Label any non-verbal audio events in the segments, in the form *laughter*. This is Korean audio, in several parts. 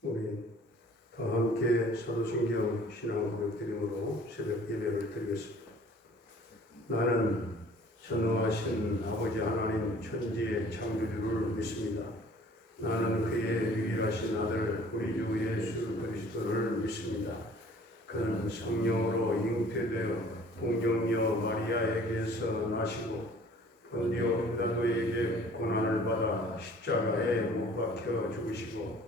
우리 다 함께 사도신경 신앙 고백 드림으로 새벽 예배를 드리겠습니다. 나는 전능하신 아버지 하나님 천지의 창조주를 믿습니다. 나는 그의 유일하신 아들 우리 주 예수 그리스도를 믿습니다. 그는 성령으로 잉태되어 동정녀 마리아에게서 나시고 본디오 빌라도에게 고난을 받아 십자가에 못 박혀 죽으시고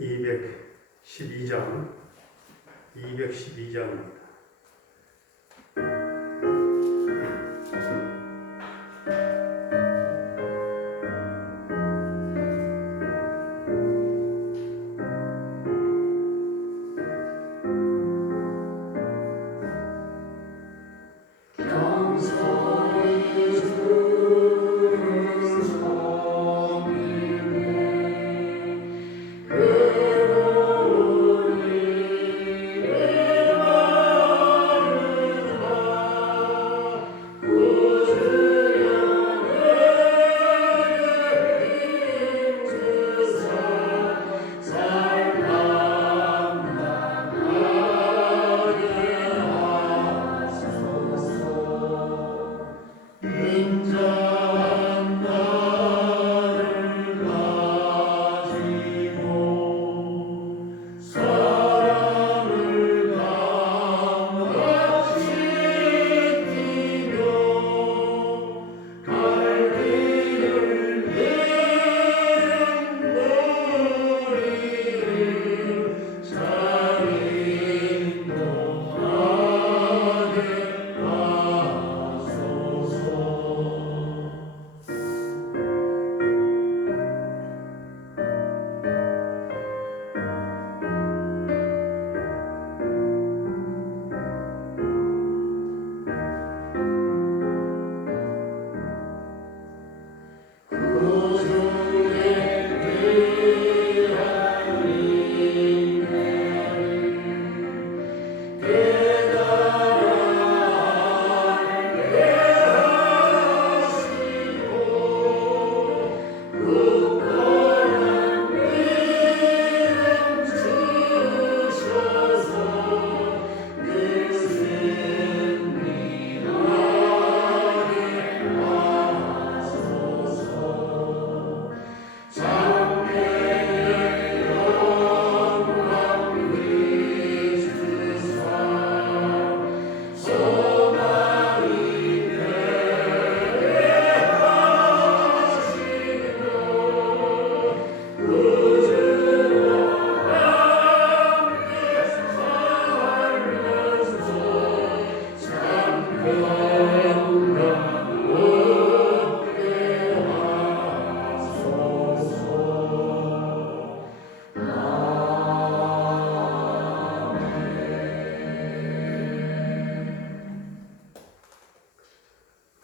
212장 212장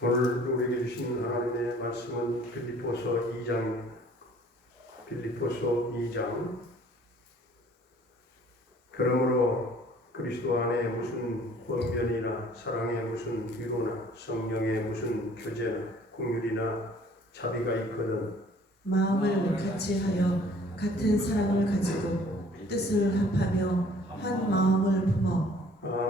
오늘 우리에게 주신 하나님의 말씀은 빌립보서 2장 빌립보서 2장. 그러므로 그리스도 안에 무슨 권변이나 사랑의 무슨 위로나 성령의 무슨 교제나 공율이나 자비가 있거든 마음을 같이 하여 같은 사랑을 가지고 뜻을 합하며 한 마음을 품어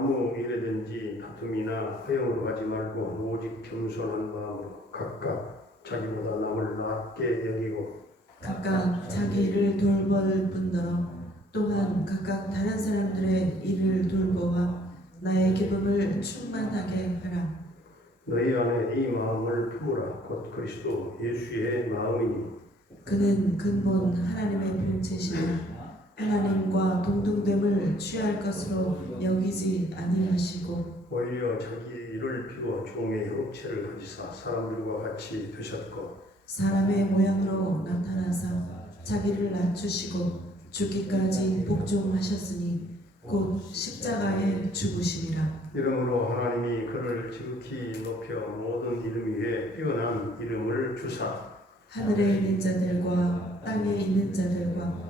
아무 일에든지 다툼이나 허영으로 하지 말고 오직 겸손한 마음으로 각각 자기보다 남을 낮게 여기고 각각 자기 일을 돌볼 뿐더러 또한 각각 다른 사람들의 일을 돌보아 나의 기쁨을 충만하게 하라. 너희 안에 이 마음을 품으라. 곧 그리스도 예수의 마음이니. 그는 근본 하나님의 필체시니 하나님과 동등됨을 취할 것으로 여기지 아니하시고 오히려 자기 일을 피워 종의 형체를 가지사 사람들과 같이 되셨고 사람의 모양으로 나타나사 자기를 낮추시고 죽기까지 복종하셨으니 곧 십자가에 죽으심이라. 이름으로 하나님이 그를 지극히 높여 모든 이름 위에 뛰어난 이름을 주사. 하늘에 있는 자들과 땅에 있는 자들과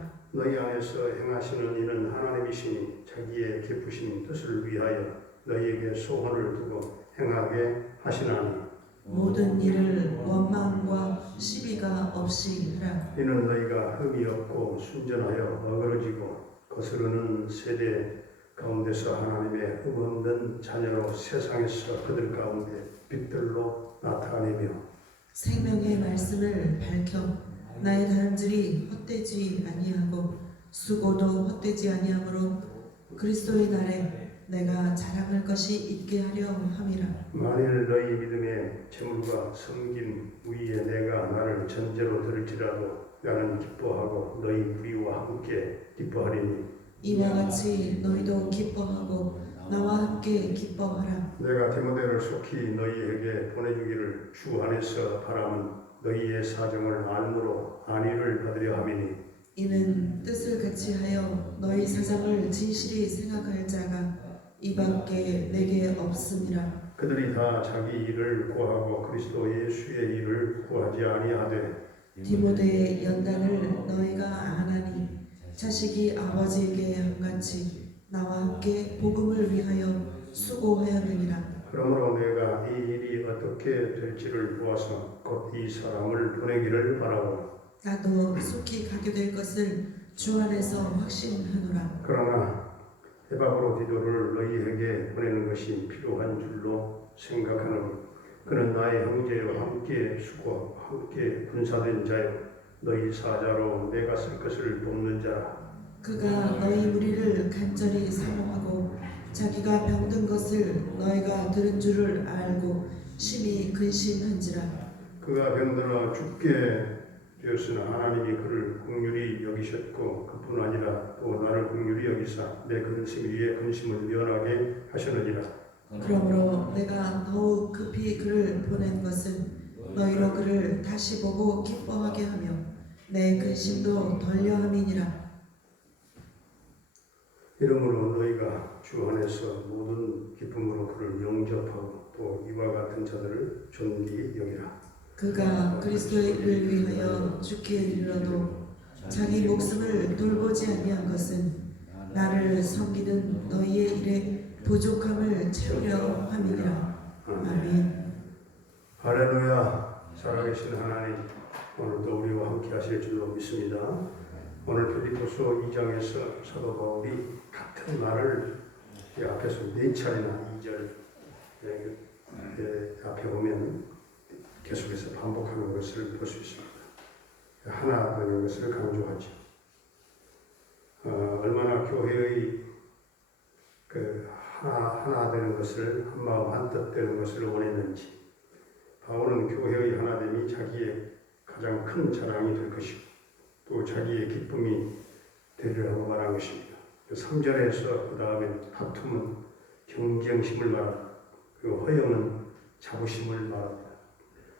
너희 안에서 행하시는 이는 하나님이시니 자기의 기쁘신 뜻을 위하여 너희에게 소원을 두고 행하게 하시나니. 모든 일을 원망과 시비가 없이 하라. 이는 너희가 흠이 없고 순전하여 어그러지고 거스르는 세대 가운데서 하나님의 흠 없는 자녀로 세상에서 그들 가운데 빛들로 나타내며 생명의 말씀을 밝혀 나의 다름질이 헛되지 아니하고 수고도 헛되지 아니하므로 그리스도의 날에 내가 자랑할 것이 있게 하려 함이라. 만일 너희 믿음의 재물과 섬김 위에 내가 나를 전제로 들을지라도 나는 기뻐하고 너희 무리와 함께 기뻐하리니. 이와 같이 너희도 기뻐하고 나와 함께 기뻐하라. 내가 디모데를 속히 너희에게 보내주기를 주 안에서 바람은 너희의 사정을 알므로 안위를 받으려 함이니. 이는 뜻을 같이 하여 너희 사정을 진실히 생각할 자가 이밖에 내게 없음이라. 그들이 다 자기 일을 구하고 그리스도 예수의 일을 구하지 아니하되 디모데의 연단을 너희가 안하니 자식이 아버지에게 함같이 나와 함께 복음을 위하여 수고하였느니라 그러므로 내가 이 일이 어떻게 될지를 보아서 곧 이 사람을 보내기를 바라고 나도 속히 가게 될 것을 주 안에서 확신하노라. 그러나 에바브로 디도를 너희에게 보내는 것이 필요한 줄로 생각하노니 그는 나의 형제와 함께 수고 함께 군사된 자요. 너희 사자로 내가 쓸 것을 돕는 자라. 그가 너희 무리를 간절히 사모하고 자기가 병든 것을 너희가 들은 줄을 알고 심히 근심한지라. 그가 병들어 죽게 되었으나 하나님이 그를 긍휼히 여기셨고 그뿐 아니라 또 나를 긍휼히 여기사 내 근심 위에 근심을 면하게 하셨느니라. 그러므로 내가 더욱 급히 그를 보낸 것은 너희로 그를 다시 보고 기뻐하게 하며 내 근심도 덜려 함이니라. 이러므로 너희가 주 안에서 모든 기쁨으로 그를 영접하고 또 이와 같은 자들을 존귀히 여기라. 그가 그리스도를 위하여 죽기에 이르러도 자기 목숨을 돌보지 아니한 것은 나를 섬기는 너희의 일에 부족함을 채우려 함이니라. 아멘. 할렐루야. 살아계신 하나님 오늘도 우리와 함께 하실 줄로 믿습니다. 오늘 필리포스 2장에서 사도 바울이 같은 말을 이 앞에서 네 차례나 2절 예, 예, 앞에 보면 계속해서 반복하는 것을 볼 수 있습니다. 하나 되는 것을 강조하죠. 어, 얼마나 교회의 그 하나, 하나 되는 것을 한 마음 한뜻 되는 것을 원했는지 바울은 교회의 하나됨이 자기의 가장 큰 자랑이 될 것이고 또 자기의 기쁨이 되리라고 말한 것입니다. 3절에서 그 다음에 다툼은 경쟁심을 말합니다. 그리고 허영은 자부심을 말합니다.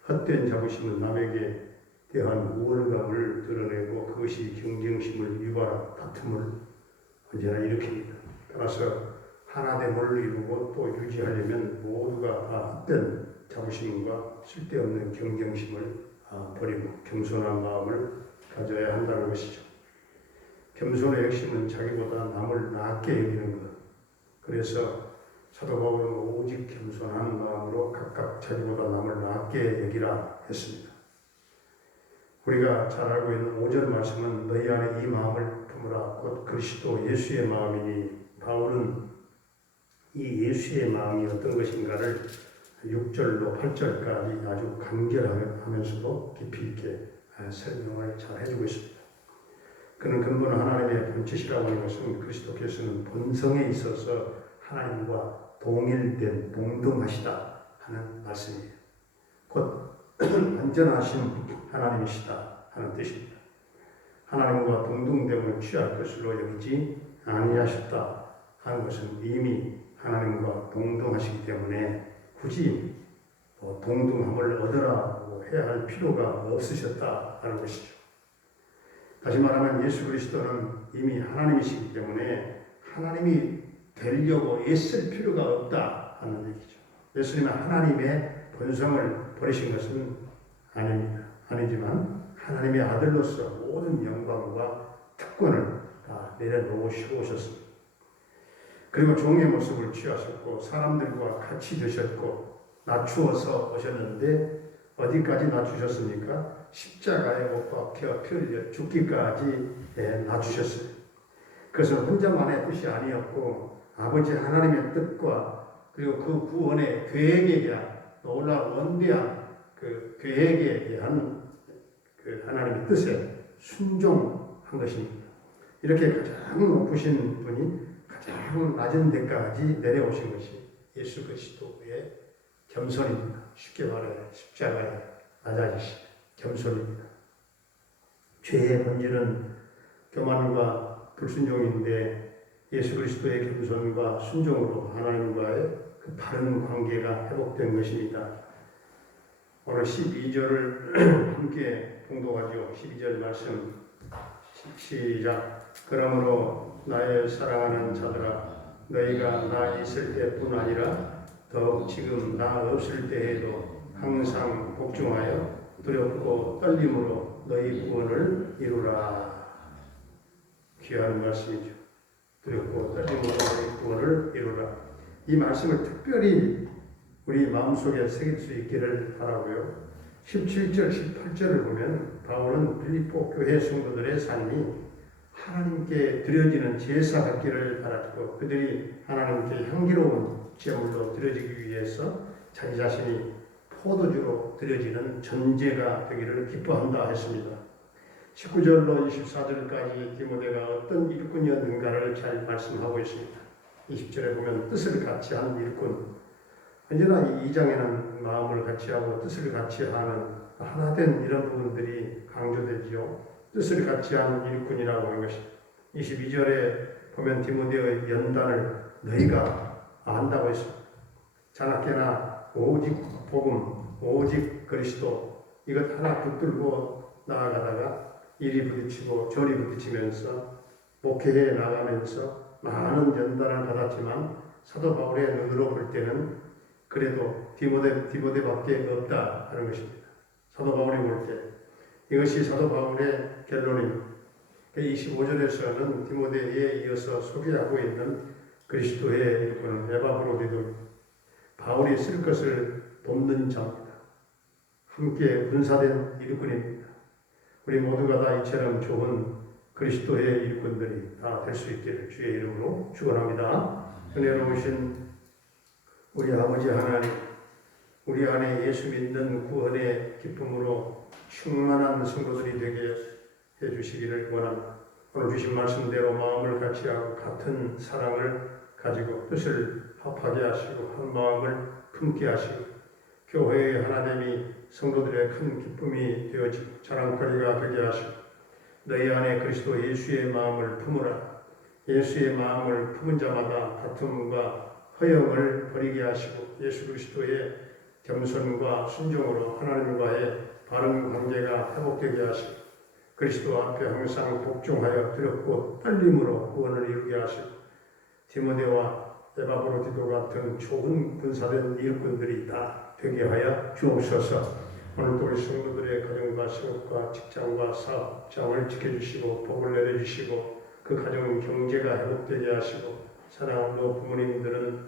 헛된 자부심은 남에게 대한 우월감을 드러내고 그것이 경쟁심을 유발하고 다툼을 언제나 일으킵니다. 따라서 하나됨을 이루고 또 유지하려면 모두가 다 헛된 자부심과 쓸데없는 경쟁심을 아, 버리고 겸손한 마음을 가져야 한다는 것이죠. 겸손의 핵심은 자기보다 남을 낮게 여기는 것. 그래서 사도 바울은 오직 겸손한 마음으로 각각 자기보다 남을 낮게 여기라 했습니다. 우리가 잘 알고 있는 5절 말씀은 너희 안에 이 마음을 품으라 곧 그리스도 예수의 마음이니 바울은 이 예수의 마음이 어떤 것인가를 6절로 8절까지 아주 간결하면서도 깊이 있게 설명을 잘 해주고 있습니다. 그는 근본 하나님의 본chất이라고 하는 것은 그리스도께서는 본성에 있어서 하나님과 동일된 동등하시다 하는 말씀이에요. 곧 *clears throat* 완전하신 하나님이시다 하는 뜻입니다. 하나님과 동등됨을 취할 것으로 여기지 아니하셨다 하는 것은 이미 하나님과 동등하시기 때문에 굳이 뭐 동등함을 얻으라고 해야 할 필요가 없으셨다 하는 것이죠. 다시 말하면 예수 그리스도는 이미 하나님이시기 때문에 하나님이 되려고 애쓸 필요가 없다 하는 얘기죠. 예수님은 하나님의 본성을 버리신 것은 아닙니다. 아니지만 하나님의 아들로서 모든 영광과 특권을 다 내려놓으시고 오셨습니다. 그리고 종의 모습을 취하셨고 사람들과 같이 되셨고 낮추어서 오셨는데 어디까지 낮추셨습니까? 십자가에 못 박혀 피 흘려 죽기까지 예, 낮추셨어요. 그것은 혼자만의 뜻이 아니었고 아버지 하나님의 뜻과 그리고 그 구원의 계획에 대한 놀라운 원대한 그 계획에 대한 그 하나님의 뜻에 순종한 것입니다. 이렇게 가장 높으신 분이 가장 낮은 데까지 내려오신 것이 예수 그리스도의 겸손입니다. 쉽게 말해 십자가에 낮아지신 겸손입니다. 죄의 본질은 교만과 불순종인데 예수 그리스도의 겸손과 순종으로 하나님과의 그 바른 관계가 회복된 것입니다. 오늘 12절을 *clears throat* 함께 봉독하죠. 12절 말씀 시작. 그러므로 나의 사랑하는 자들아 너희가 나 있을 때뿐 아니라 더욱 지금 나 없을 때에도 항상 복종하여 두렵고 떨림으로 너희 구원을 이루라. 귀한 말씀이죠. 두렵고 떨림으로 너희 구원을 이루라. 이 말씀을 특별히 우리 마음속에 새길 수 있기를 바라고요. 17절, 18절을 보면 바울은 빌립보 교회 성도들의 삶이 하나님께 드려지는 제사 같기를 바랐고 그들이 하나님께 향기로운 제물로 드려지기 위해서 자기 자신이 포도주로 드려지는 전제가 되기를 기뻐한다 했습니다. 19절로 24절까지 디모데가 어떤 일꾼이었는가를 잘 말씀하고 있습니다. 20절에 보면 뜻을 같이 한 일꾼. 언제나 이 장에는 마음을 같이 하고 뜻을 같이 하는 하나된 이런 부분들이 강조되지요. 뜻을 같이 하는 일꾼이라고 하는 것이 22절에 보면 디모데의 연단을 너희가 안다고 했습니다. 자나깨나 오직 복음, 오직 그리스도 이것 하나 붙들고 나아가다가 이리 부딪히고 저리 부딪히면서 목회해 나가면서 많은 연단을 받았지만 사도 바울의 눈으로 볼 때는 그래도 디모데 디모데밖에 없다 하는 것입니다. 사도 바울이 볼 때 이것이 사도 바울의 결론입니다. 25절에서는 디모데에 이어서 소개하고 있는 그리스도의 일꾼은 에바브로디도 바울이 쓸 것을 돕는 자입니다. 함께 분사된 일꾼입니다. 우리 모두가 다 이처럼 좋은 그리스도의 일꾼들이 다 될 수 있기를 주의 이름으로 축원합니다. 은혜로우신 우리 아버지 하나님, 우리 안에 예수 믿는 구원의 기쁨으로 충만한 성도들이 되게 해주시기를 원합니다. 오늘 주신 말씀대로 마음을 같이 하고 같은 사랑을 가지고 뜻을 합하게 하시고 한 마음을 품게 하시고 교회의 하나됨이 성도들의 큰 기쁨이 되어지고 자랑거리가 되게 하시고 너희 안에 그리스도 예수의 마음을 품으라. 예수의 마음을 품은 자마다 다툼과 허영을 버리게 하시고 예수 그리스도의 겸손과 순종으로 하나님과의 바른 관계가 회복되게 하시고 그리스도 앞에 항상 복종하여 두렵고 떨림으로 구원을 이루게 하시고 디모데와 에바브로디도 같은 좋은 군사된 일꾼들이 다 되게 하여 주옵소서. 오늘도 우리 성도들의 가정과 생업과 직장과 사업장을 지켜주시고 복을 내려주시고 그 가정 경제가 회복되게 하시고 사랑하는 부모님들은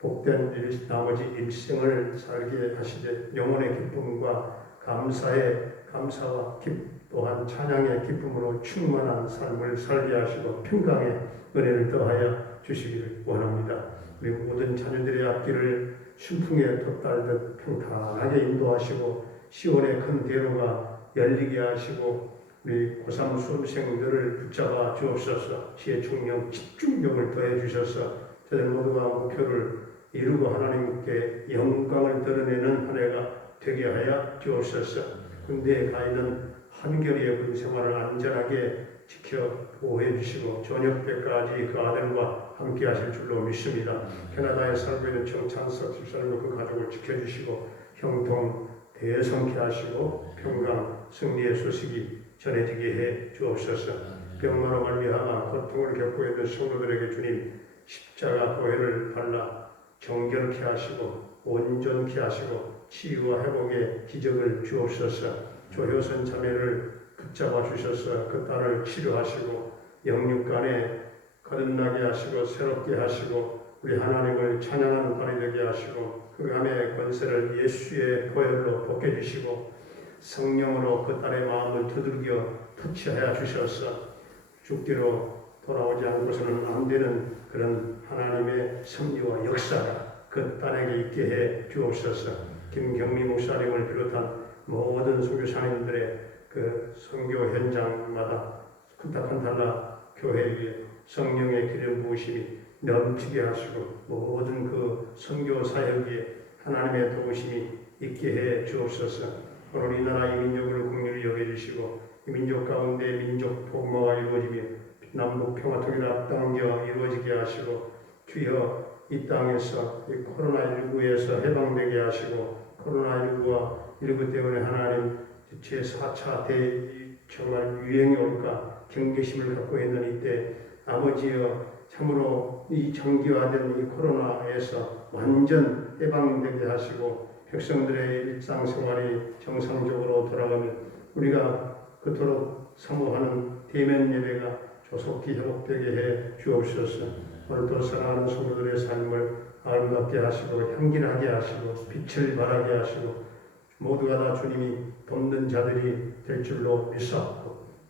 복된 일, 나머지 일생을 살게 하시되 영혼의 기쁨과 감사의 감사와 기, 또한 찬양의 기쁨으로 충만한 삶을 살게 하시고 평강의 은혜를 더하여 주시기를 원합니다. 우리 모든 자녀들의 앞길을 순풍에 덧달듯 평탄하게 인도하시고 시온의 큰 대로가 열리게 하시고 우리 고3 수험생들을 붙잡아 주옵소서 지혜 총력 집중력을 더해 주셔서 저들 모두가 목표를 이루고 하나님께 영광을 드러내는 한 해가 되게 하여 주옵소서 군대에 가 있는 한결의 군 생활을 안전하게 지켜 보호해 주시고 저녁 때까지 그 아들과 함께 하실 줄로 믿습니다. 캐나다에 살고 있는 정찬석 집사님과 그 가족을 지켜주시고 형통 대성케 하시고 평강 승리의 소식이 전해지게 해 주옵소서. 병마로 말미암아 고통을 겪고 있는 성도들에게 주님 십자가 보혈을 발라 정결케 하시고 온전케 하시고 치유와 회복의 기적을 주옵소서. 조효선 자매를 붙잡아 주셔서 그 딸을 치료하시고 영육간에 거듭나게 하시고 새롭게 하시고 우리 하나님을 찬양하는 발이 되게 하시고 그 감의 권세를 예수의 보혈로 벗겨주시고 성령으로 그 딸의 마음을 두들겨 터치하여 주셔서 죽기로 돌아오지 않고서는 안 되는 그런 하나님의 섭리와 역사가 그 딸에게 있게 해 주옵소서. 김경미 목사님을 비롯한 모든 선교사님들의 그 선교 현장마다 쿤타칸탈라 교회 위에 성령의 기름 부으심이 넘치게 하시고 모든 그 선교 사역에 하나님의 도우심이 있게 해 주옵소서. 오늘 이 나라 이 민족을 국민을 여겨주시고 이 민족 가운데 민족 복마가 이루어지며 남북 평화 통일 앞당겨 이루어지게 하시고 주여 이 땅에서 이 코로나19에서 해방되게 하시고 코로나19와 19 때문에 하나님 제4차 대 정말 유행이 올까 경계심을 갖고 있는 이때 아버지여 참으로 이 장기화된 이 코로나에서 완전 해방되게 하시고 백성들의 일상생활이 정상적으로 돌아가면 우리가 그토록 사모하는 대면 예배가 조속히 회복되게 해 주옵소서. 오늘도 사랑하는 성도들의 삶을 아름답게 하시고 향기나게 하시고 빛을 발하게 하시고 모두가 다 주님이 돕는 자들이 될 줄로 믿사옵고